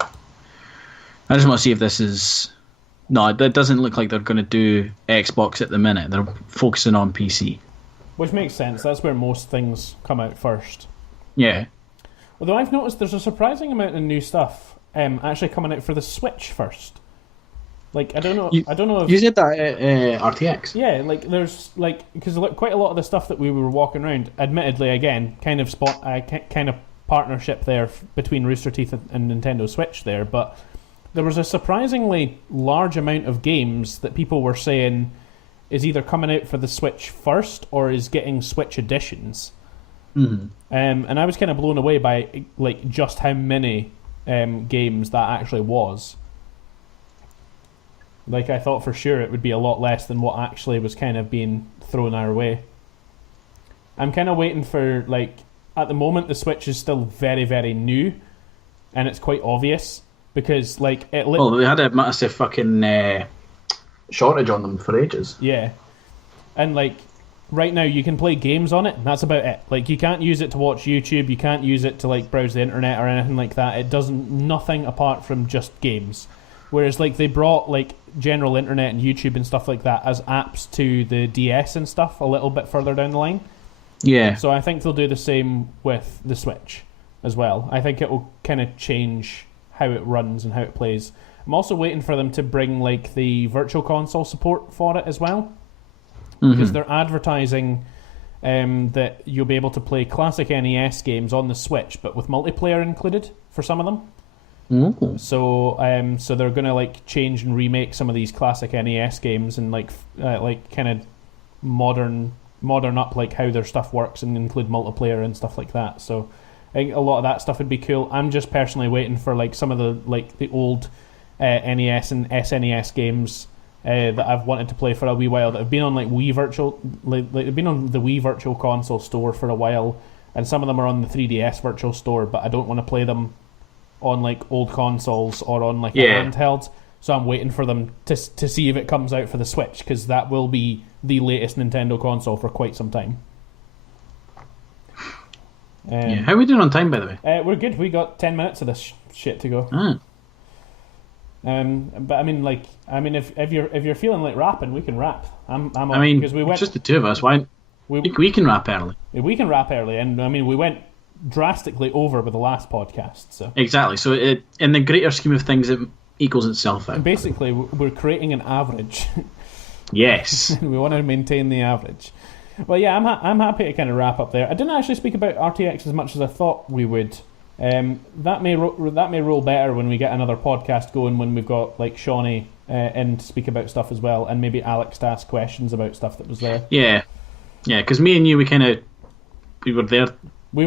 I just want to see if this is... No, it doesn't look like they're going to do Xbox at the minute. They're focusing on PC. Which makes sense. That's where most things come out first. Yeah. Although I've noticed there's a surprising amount of new stuff actually coming out for the Switch first. I don't know if... You said that at RTX. Yeah, there's, because quite a lot of the stuff that we were walking around, admittedly, again, kind of partnership there between Rooster Teeth and Nintendo Switch there, but there was a surprisingly large amount of games that people were saying is either coming out for the Switch first or is getting Switch editions. Mm-hmm. And I was kind of blown away by just how many games that actually was. I thought for sure it would be a lot less than what actually was kind of being thrown our way. I'm kind of waiting for, at the moment the Switch is still very, very new, and it's quite obvious, because, they had a massive fucking shortage on them for ages. Yeah. And, right now you can play games on it, and that's about it. You can't use it to watch YouTube, you can't use it to, browse the internet or anything like that. It does nothing apart from just games. Whereas, they brought, general internet and YouTube and stuff like that as apps to the DS and stuff a little bit further down the line. Yeah. So I think they'll do the same with the Switch as well. I think it will kind of change how it runs and how it plays. I'm also waiting for them to bring, the Virtual Console support for it as well. Mm-hmm. Because they're advertising that you'll be able to play classic NES games on the Switch, but with multiplayer included for some of them. Ooh. So they're gonna change and remake some of these classic NES games and kind of modern up how their stuff works and include multiplayer and stuff like that. So I think a lot of that stuff would be cool. I'm just personally waiting for some of the old NES and SNES games that I've wanted to play for a wee while that have been on Wii Virtual, they've been on the Wii Virtual Console store for a while, and some of them are on the 3DS Virtual Store, but I don't want to play them on old consoles or on a handheld. So I'm waiting for them to see if it comes out for the Switch, because that will be the latest Nintendo console for quite some time. How are we doing on time, by the way? We're good. We got 10 minutes of this shit to go. But I mean, if you're feeling like rapping, we can rap. I'm I mean, because it's just the two of us. Why? We can rap early. We can rap early, and I mean, we went drastically over with the last podcast. So exactly. So in the greater scheme of things, it equals itself out. And basically, we're creating an average. Yes. We want to maintain the average. Well, yeah, I'm happy to kind of wrap up there. I didn't actually speak about RTX as much as I thought we would. That may roll better when we get another podcast going, when we've got like Shawnee in to speak about stuff as well, and maybe Alex to ask questions about stuff that was there. Yeah, because me and you, we were there. We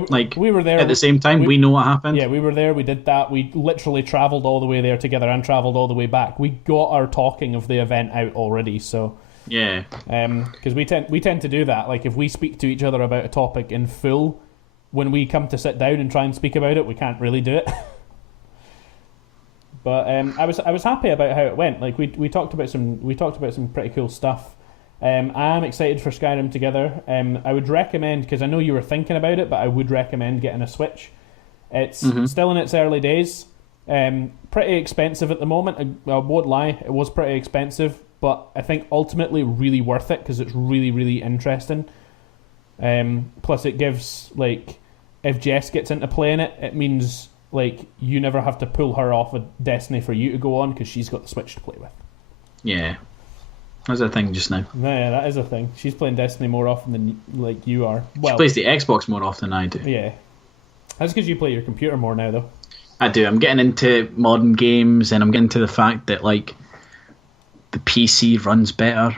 were there at the same time. We know what happened. Yeah, we were there. We did that. We literally travelled all the way there together and travelled all the way back. We got our talking of the event out already, so. Yeah. Because we tend to do that. Like, if we speak to each other about a topic in full, when we come to sit down and try and speak about it, we can't really do it. But I was happy about how it went. Like, we talked about some pretty cool stuff. I am excited for Skyrim together. I would recommend, because I know you were thinking about it, but I would recommend getting a Switch. It's still in its early days. Pretty expensive at the moment. I won't lie, it was pretty expensive. But I think ultimately really worth it, because it's really, really interesting. Plus it gives, like, if Jess gets into playing it, it means, like, you never have to pull her off of Destiny for you to go on, because she's got the Switch to play with. Yeah. That's a thing just now. Yeah, that is a thing. She's playing Destiny more often than, like, you are. Well, she plays the Xbox more often than I do. Yeah. That's because you play your computer more now, though. I do. I'm getting into modern games, and I'm getting to the fact that, like, the PC runs better.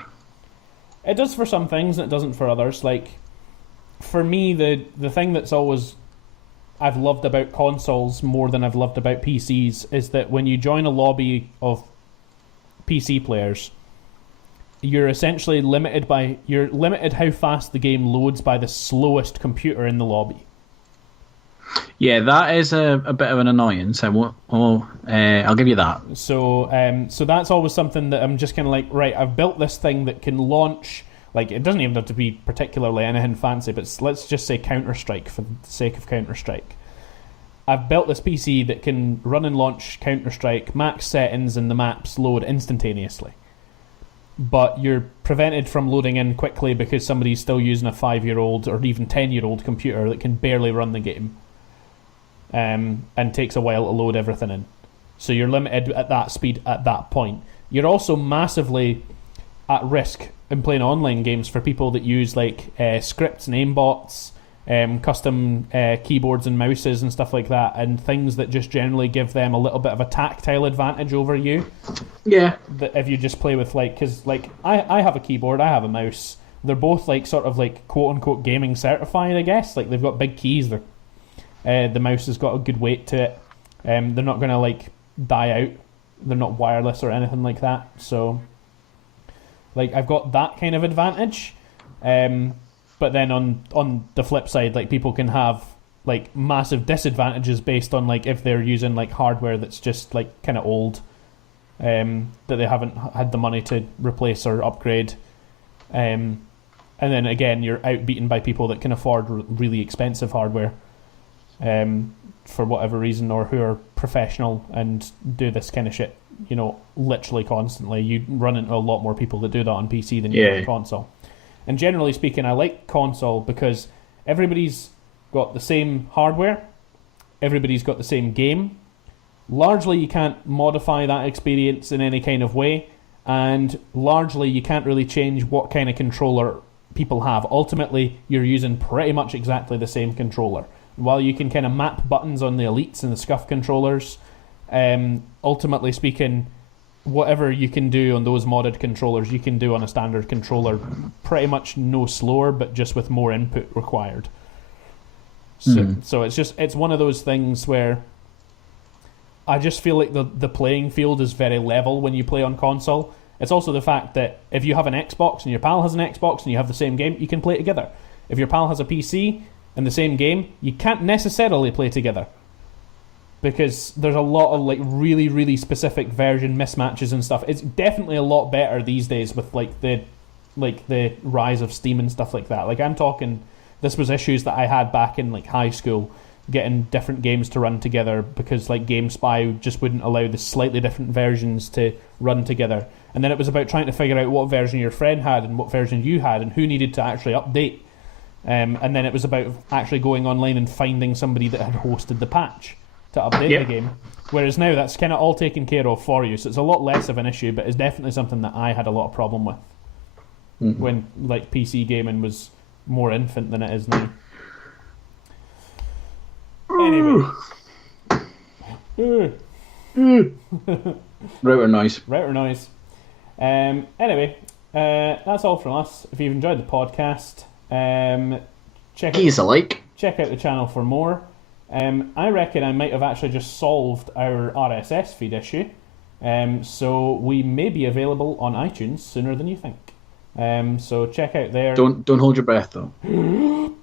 It does for some things, and it doesn't for others. Like, for me, the thing that's always I've loved about consoles more than I've loved about PCs is that when you join a lobby of PC players, you're essentially limited how fast the game loads by the slowest computer in the lobby. Yeah, that is a bit of an annoyance. I'll give you that. So that's always something that I'm just kind of like, right, I've built this thing that can launch, like, it doesn't even have to be particularly anything fancy, but let's just say Counter-Strike for the sake of Counter-Strike. I've built this PC that can run and launch Counter-Strike, max settings, and the maps load instantaneously. But you're prevented from loading in quickly because somebody's still using a 5-year-old or even 10-year-old computer that can barely run the game. And takes a while to load everything in. So you're limited at that speed at that point. You're also massively at risk in playing online games for people that use like scripts and aimbots, custom keyboards and mouses and stuff like that, and things that just generally give them a little bit of a tactile advantage over you. Yeah. That if you just play with, like, because like I have a keyboard, I have a mouse. They're both like sort of like quote unquote gaming certified, I guess. Like, they've got big keys. The mouse has got a good weight to it. They're not going to like die out. They're not wireless or anything like that. So, like, I've got that kind of advantage. But then on the flip side, like, people can have like massive disadvantages based on like if they're using like hardware that's just like kind of old, that they haven't had the money to replace or upgrade. And then again, you're outbeaten by people that can afford really expensive hardware. For whatever reason, or who are professional and do this kind of shit, you know, literally constantly. You run into a lot more people that do that on PC than you do on console. And generally speaking, I like console because everybody's got the same hardware, everybody's got the same game. Largely, you can't modify that experience in any kind of way, and largely, you can't really change what kind of controller people have. Ultimately, you're using pretty much exactly the same controller. While you can kind of map buttons on the Elites and the Scuff controllers, ultimately speaking, whatever you can do on those modded controllers, you can do on a standard controller, pretty much no slower, but just with more input required. So it's one of those things where I just feel like the playing field is very level when you play on console. It's also the fact that if you have an Xbox and your pal has an Xbox and you have the same game, you can play together. If your pal has a PC and the same game, you can't necessarily play together. because there's a lot of like really, really specific version mismatches and stuff. It's definitely a lot better these days with like the rise of Steam and stuff like that. Like I'm talking, this was issues that I had back in like high school, getting different games to run together because like GameSpy just wouldn't allow the slightly different versions to run together. And then it was about trying to figure out what version your friend had and what version you had and who needed to actually update. And then it was about actually going online and finding somebody that had hosted the patch to update the game. Whereas now that's kind of all taken care of for you, so it's a lot less of an issue, but it's definitely something that I had a lot of problem with when like PC gaming was more infant than it is now. Anyway. Router noise. Anyway, that's all from us. If you've enjoyed the podcast, check out the channel for more. I reckon I might have actually just solved our RSS feed issue. So we may be available on iTunes sooner than you think. So check out there. Don't hold your breath though. And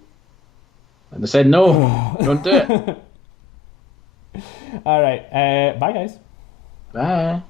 I said no. Don't do it. All right. Bye guys. Bye.